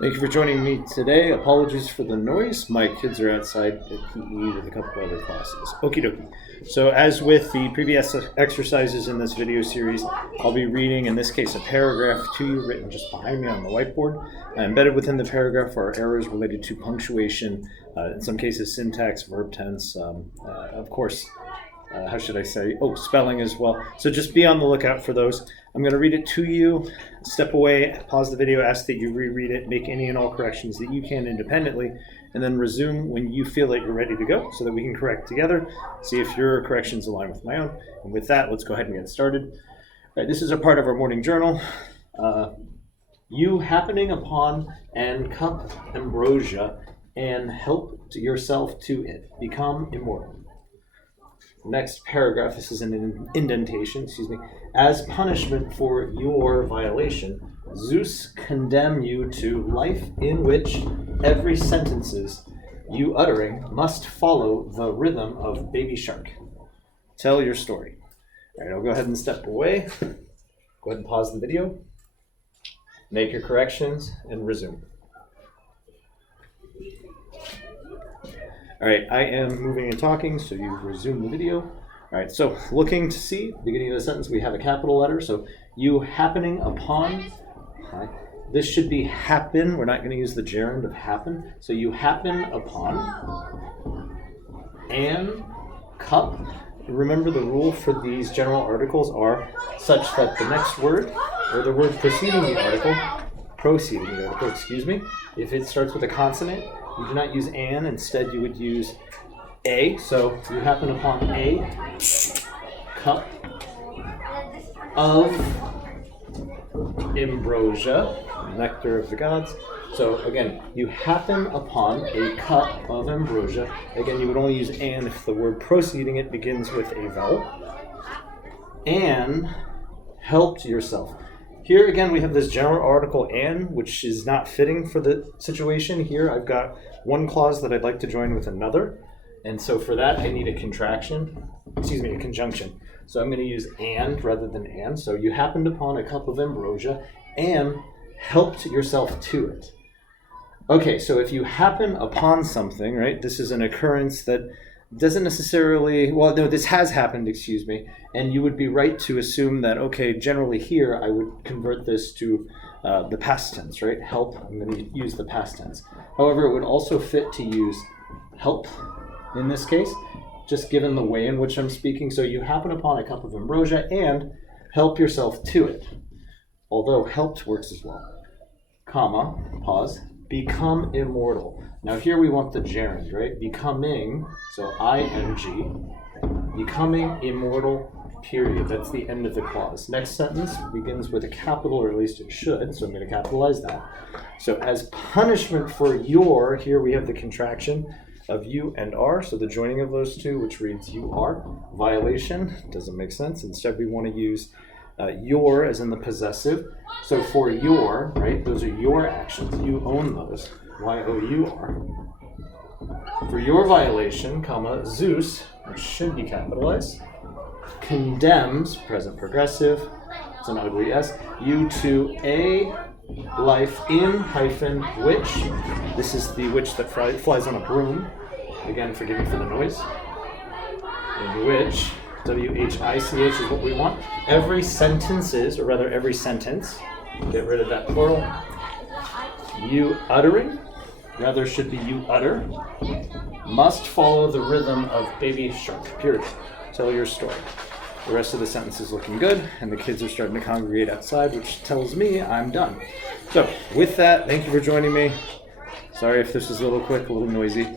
Thank you for joining me today. Apologies for the noise. My kids are outside at PE with a couple other classes. Okie dokie. So as with the previous exercises in this video series, I'll be reading, in this case, a paragraph to you written just behind me on the whiteboard. Embedded within the paragraph are errors related to punctuation, in some cases syntax, verb tense, of course, how should I say? Oh, spelling as well. So just be on the lookout for those. I'm going to read it to you, step away, pause the video, ask that you reread it, make any and all corrections that you can independently, and then resume when you feel that you're ready to go so that we can correct together, see if your corrections align with my own. And with that, let's go ahead and get started. All right, this is a part of our morning journal. You happening upon and cup ambrosia and help yourself to it. Become immortal. Next paragraph, this is an indentation, As punishment for your violation, Zeus condemn you to life in which every sentences you uttering must follow the rhythm of Baby Shark. Tell your story. All right, I'll go ahead and step away. Go ahead and pause the video. Make your corrections and resume. All right, I am moving and talking, so you resume the video. All right, so looking to see, beginning of the sentence, we have a capital letter. So you happening upon, this should be happen. We're not going to use the gerund of happen. So you happen upon, and cup. Remember the rule for these general articles are such that the next word, or the word preceding the article, if it starts with a consonant, you do not use an, instead you would use a. So you happen upon a cup of ambrosia, nectar of the gods. So again, you happen upon a cup of ambrosia. Again, you would only use an if the word preceding it begins with a vowel. And helped yourself. Here again, we have this general article "and," which is not fitting for the situation. Here I've got one clause that I'd like to join with another. And so for that, I need a conjunction. So I'm going to use "and" rather than "and." So you happened upon a cup of ambrosia and helped yourself to it. Okay, so if you happen upon something, right, this is an occurrence that doesn't necessarily, well, no, this has happened, and you would be right to assume that, okay, generally here, I would convert this to the past tense, right? Help, I'm going to use the past tense. However, it would also fit to use help in this case, just given the way in which I'm speaking. So you happen upon a cup of ambrosia and help yourself to it. Although helped works as well. Comma, pause, become immortal. Now here we want the gerund, right? Becoming, so ing, becoming immortal, period. That's the end of the clause. Next sentence begins with a capital, or at least it should, so I'm going to capitalize that. So as punishment for your, here we have the contraction of you and are, so the joining of those two, which reads you are. Violation, doesn't make sense. Instead we want to use your as in the possessive. So for your, right, those are your actions. You own those. Y-O-U-R. For your violation, comma, Zeus, which should be capitalized, condemns, present progressive, it's an ugly S, you to a life in hyphen which, this is the witch that flies on a broom, again forgive me for the noise, in which, W-H-I-C-H is what we want. Every sentences, or rather every sentence, get rid of that plural, you uttering, rather should be you utter, must follow the rhythm of Baby Shark, period. Tell your story. The rest of the sentence is looking good, and the kids are starting to congregate outside, which tells me I'm done. So, with that, thank you for joining me. Sorry if this was a little quick, a little noisy,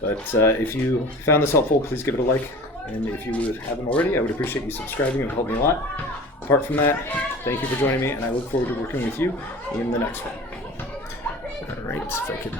but if you found this helpful, please give it a like, and if you haven't already, I would appreciate you subscribing. It would help me a lot. Apart from that, thank you for joining me, and I look forward to working with you in the next one. All right, if I could